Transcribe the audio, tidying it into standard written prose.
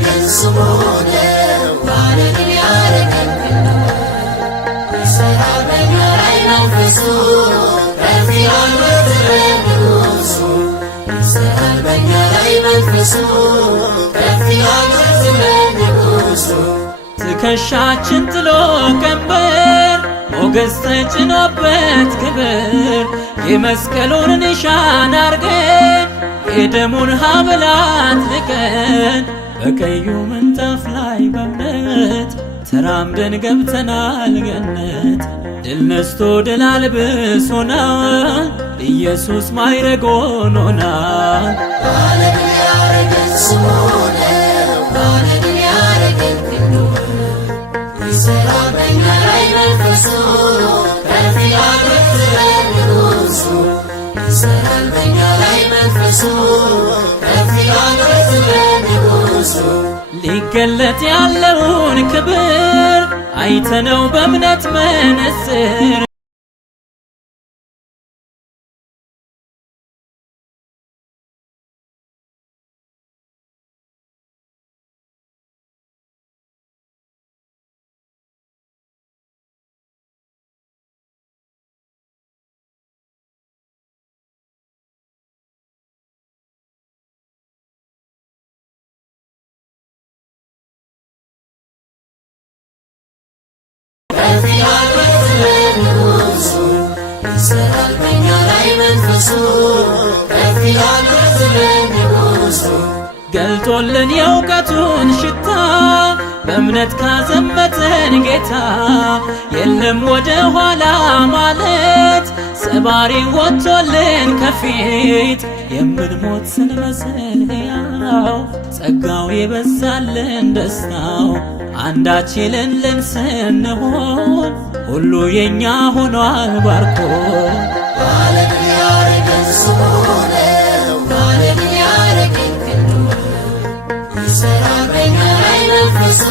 ያረገን ስሙ ነው ባለድል ያረገን ይሠራል በእኛ ላይ መንፈሱ ከፍ ያለ ንጉሡ ይሠራል በእኛ ላይ መንፈሱ ከፍ ያለ ንጉሡ ትከሻችን ጥሎ ቀንበር ሞገስ ተጭኖበት ክብር የመስቀሉን ኒሻን አርገን የደሙን ሐብላት ልቀን በቀዩ ምንጣፍ ላይ በእምነት ተራምደን ገብተናል ገነት ድል ነስቶ ድል አልብሶናል ኢየሱስ ማዕረግ ሆኖናል። ባለድል ያረገን ስሙ ነው ባለድል ያረገን ክንዱ ይሠራል በእኛ ላይ መንፈሱ ከፍ ያለ ንጉሡ ይሠራል በእኛ ላይ መንፈሱ ከፍ ያለ ንጉሡ ሊገለጥ ያለውን ክብር አይተነው በእምነት መነጽር ይሠራል በእኛ ላይ መንፈሱ ከፍ ያለ ንጉሡ ገልጦልን የእውቀቱን ሽታ በእምነት ካዘመተን ጌታ የለም ወደ ኋላ ማለት ሰባሪ ወጥቶልን ከፊት የምንሞት ስንመስል ሕያው ጸጋው የበዛልን ደስታው አንዳች የሌለን ስንሆን ሁሉ የኛ ሆኗል ባርኮ ባለድል ያረገን ስሙ ነው ባለድል ያረገን ክንዱ ይሠራል በእኛ ላይ መንፈሱ